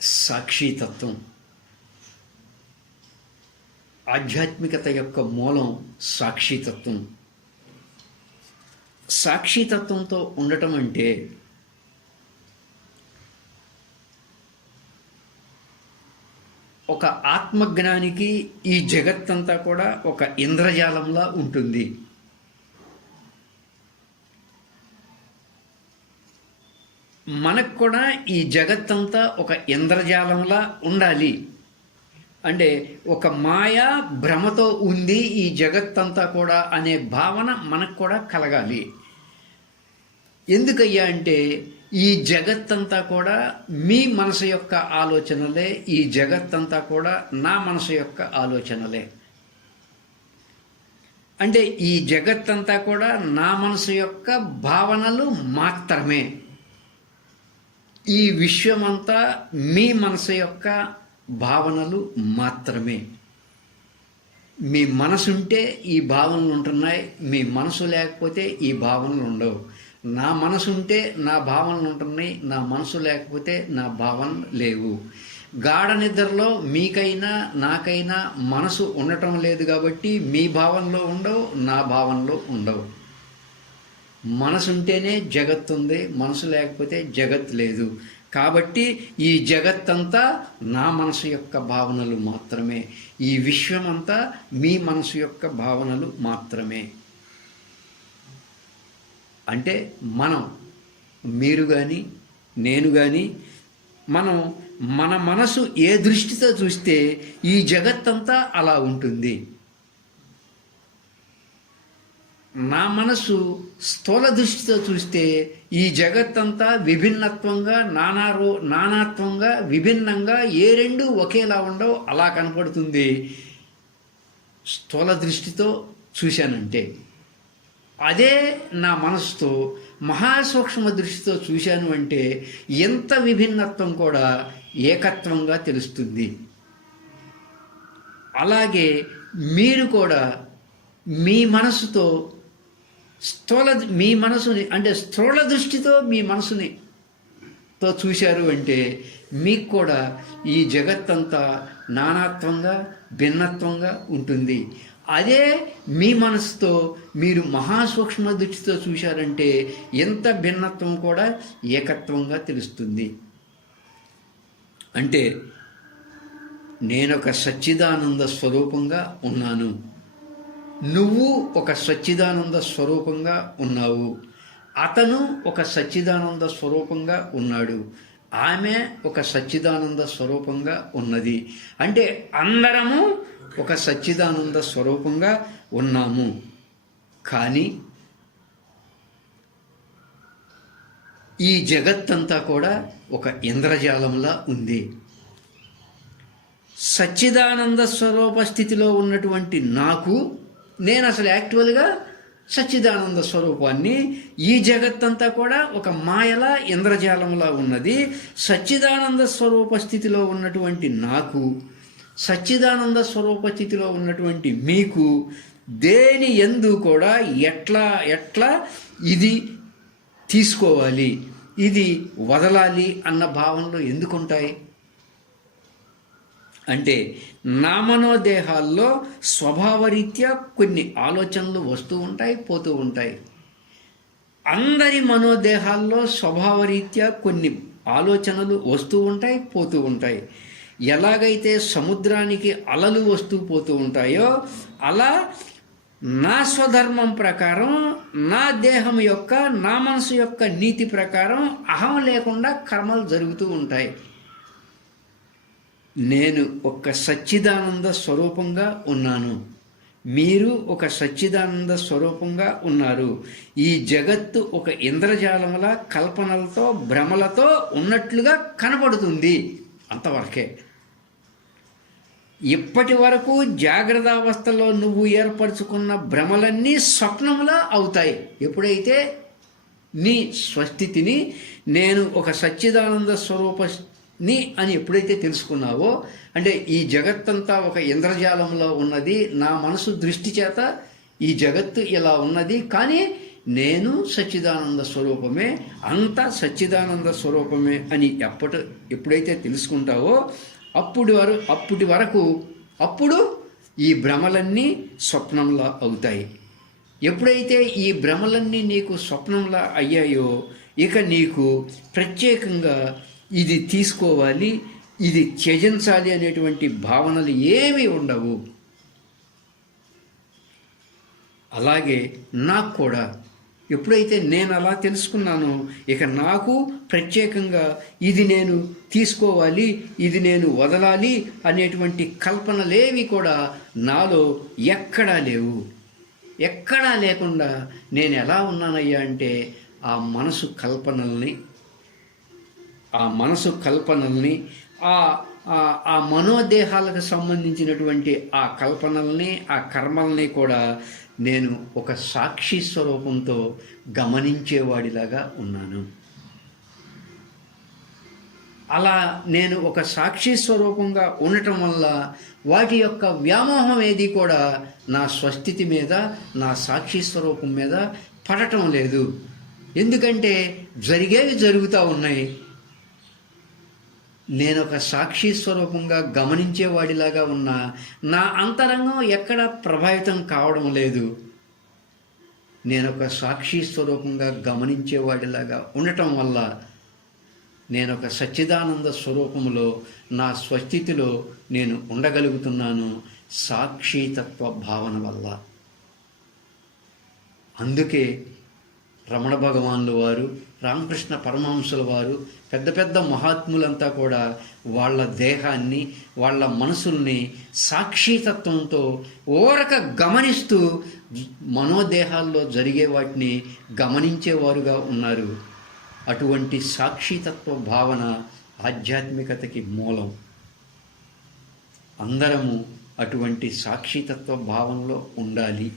సాక్షితత్వం. ఆధ్యాత్మికత యొక్క మూలం సాక్షితత్వం. సాక్షితత్వంతో ఉండటం అంటే ఒక ఆత్మజ్ఞానికి ఈ జగత్తంతా కూడా ఒక ఇంద్రజాలంలా ఉంటుంది. మనకు కూడా ఈ జగత్తంతా ఒక ఇంద్రజాలంలా ఉండాలి. అంటే ఒక మాయా భ్రమతో ఉంది ఈ జగత్తంతా కూడా అనే భావన మనకు కూడా కలగాలి. ఎందుకయ్యా అంటే ఈ జగత్తంతా కూడా మీ మనసు యొక్క ఆలోచనలే, ఈ జగత్తంతా కూడా నా మనసు యొక్క ఆలోచనలే. అంటే ఈ జగత్తంతా కూడా నా మనసు యొక్క భావనలు మాత్రమే. ఈ విశ్వమంతా మీ మనసు యొక్క భావనలు మాత్రమే. మీ మనసుంటే ఈ భావనలు ఉంటున్నాయి, మీ మనసు లేకపోతే ఈ భావనలు ఉండవు. నా మనసు ఉంటే నా భావనలు ఉంటున్నాయి, నా మనసు లేకపోతే నా భావనలు లేవు. గాఢ నిద్రలో మీకైనా నాకైనా మనసు ఉండటం లేదు కాబట్టి మీ భావనలో ఉండవు, నా భావనలో ఉండవు. మనసు ఉంటేనే జగత్తు ఉంది, మనసు లేకపోతే జగత్ లేదు. కాబట్టి ఈ జగత్తంతా నా మనసు యొక్క భావనలు మాత్రమే. ఈ విశ్వమంతా మీ మనసు యొక్క భావనలు మాత్రమే. అంటే మనం, మీరు కానీ నేను కానీ, మన మనసు ఏ దృష్టితో చూస్తే ఈ జగత్తంతా అలా ఉంటుంది. నా మనసు స్థూల దృష్టితో చూస్తే ఈ జగత్తంతా విభిన్నత్వంగా, నానాత్వంగా, విభిన్నంగా, ఏ రెండు ఒకేలా ఉండవు అలా కనపడుతుంది. స్థూల దృష్టితో చూశానంటే అదే నా మనసుతో మహాసూక్ష్మ దృష్టితో చూశాను అంటే ఎంత విభిన్నత్వం కూడా ఏకత్వంగా తెలుస్తుంది. అలాగే మీరు కూడా మీ మనసుతో మీ మనసుని అంటే స్థూల దృష్టితో మీ మనసునితో చూశారు అంటే మీకు కూడా ఈ జగత్తంతా నానాత్వంగా, భిన్నత్వంగా ఉంటుంది. అదే మీ మనసుతో మీరు మహాసూక్ష్మ దృష్టితో చూశారంటే ఎంత భిన్నత్వం కూడా ఏకత్వంగా తెలుస్తుంది. అంటే నేనొక సచ్చిదానంద స్వరూపంగా ఉన్నాను, నువ్వు ఒక సచ్చిదానంద స్వరూపంగా ఉన్నావు, అతను ఒక సచ్చిదానంద స్వరూపంగా ఉన్నాడు, ఆమె ఒక సచ్చిదానంద స్వరూపంగా ఉన్నది. అంటే అందరము ఒక సచ్చిదానంద స్వరూపంగా ఉన్నాము. కానీ ఈ జగత్తంతా కూడా ఒక ఇంద్రజాలంలా ఉంది. సచ్చిదానంద స్వరూప స్థితిలో ఉన్నటువంటి నేను అసలు యాక్చువల్గా సచ్చిదానంద స్వరూపాన్ని, ఈ జగత్తంతా కూడా ఒక మాయలా ఇంద్రజాలంలా ఉన్నది. సచ్చిదానంద స్వరూప స్థితిలో ఉన్నటువంటి నాకు, సచ్చిదానంద స్వరూప స్థితిలో ఉన్నటువంటి మీకు దేని యందు కూడా ఎట్లా ఇది తీసుకోవాలి, ఇది వదలాలి అన్న భావనలు ఎందుకుంటాయి అంటే నా మనోదేహాల్లో స్వభావరీత్యా కొన్ని ఆలోచనలు వస్తూ ఉంటాయి, పోతూ ఉంటాయి. అందరి మనోదేహాల్లో స్వభావరీత్యా కొన్ని ఆలోచనలు వస్తూ ఉంటాయి, పోతూ ఉంటాయి. ఎలాగైతే సముద్రానికి అలలు వస్తూ పోతూ ఉంటాయో అలా నా స్వధర్మం ప్రకారం, నా దేహం యొక్క, నా మనసు యొక్క నీతి ప్రకారం అహం లేకుండా కర్మలు జరుగుతూ ఉంటాయి. నేను ఒక సచ్చిదానంద స్వరూపంగా ఉన్నాను, మీరు ఒక సచ్చిదానంద స్వరూపంగా ఉన్నారు. ఈ జగత్తు ఒక ఇంద్రజాలంలా కల్పనలతో, భ్రమలతో ఉన్నట్లుగా కనపడుతుంది, అంతవరకే. ఇప్పటి వరకు జాగ్రత్తావస్థలో నువ్వు ఏర్పరచుకున్న భ్రమలన్నీ స్వప్నములా అవుతాయి. ఎప్పుడైతే నీ స్వస్థితిని నేను ఒక సచ్చిదానంద స్వరూపని అని ఎప్పుడైతే తెలుసుకున్నావో, అంటే ఈ జగత్తంతా ఒక ఇంద్రజాలంలో ఉన్నది, నా మనసు దృష్టి చేత ఈ జగత్తు ఇలా ఉన్నది, కానీ నేను సచ్చిదానంద స్వరూపమే, అంతా సచ్చిదానంద స్వరూపమే అని ఎప్పుడైతే తెలుసుకుంటావో అప్పటి వరకు ఈ భ్రమలన్నీ స్వప్నంలా అవుతాయి. ఎప్పుడైతే ఈ భ్రమలన్నీ నీకు స్వప్నంలా అయ్యాయో ఇక నీకు ప్రత్యేకంగా ఇది తీసుకోవాలి, ఇది త్యజించాలి అనేటువంటి భావనలు ఏమీ ఉండవు. అలాగే నాకు కూడా ఎప్పుడైతే నేను అలా తెలుసుకున్నానో ఇక నాకు ప్రత్యేకంగా ఇది నేను తీసుకోవాలి, ఇది నేను వదలాలి అనేటువంటి కల్పనలేవి కూడా నాలో ఎక్కడా లేవు. ఎక్కడా లేకుండా నేను ఎలా ఉన్నానయ్యా అంటే ఆ మనసు కల్పనల్ని ఆ మనోదేహాలకు సంబంధించినటువంటి ఆ కల్పనల్ని, ఆ కర్మల్ని కూడా నేను ఒక సాక్షి స్వరూపంతో గమనించేవాడిలాగా ఉన్నాను. అలా నేను ఒక సాక్షి స్వరూపంగా ఉండటం వల్ల వాటి యొక్క వ్యామోహం ఏది కూడా నా స్వస్థితి మీద, నా సాక్షి స్వరూపం మీద పడటం లేదు. ఎందుకంటే జరిగేవి జరుగుతూ ఉన్నాయి. నేను ఒక సాక్షి స్వరూపంగా గమనించేవాడిలాగా ఉన్నా నా అంతరంగం ఎక్కడ ప్రభావితం కావడం లేదు. నేను ఒక సాక్షి స్వరూపంగా గమనించేవాడిలాగా ఉండటం వల్ల నేను ఒక సచ్చిదానంద స్వరూపంలో నా స్వస్థితిలో నేను ఉండగలుగుతున్నాను సాక్షితత్వ భావన వల్ల. అందుకే రమణ భగవానుల వారు, రామకృష్ణ పరమహంసుల వారు, పెద్ద పెద్ద మహాత్ములంతా కూడా వాళ్ళ దేహాన్ని, వాళ్ళ మనసుల్ని సాక్షితత్వంతో ఓరక గమనిస్తూ మనోదేహాల్లో జరిగే వాటిని గమనించేవారుగా ఉన్నారు. అటువంటి సాక్షితత్వ భావన ఆధ్యాత్మికతకి మూలం. అందరము అటువంటి సాక్షితత్వ భావనలో ఉండాలి.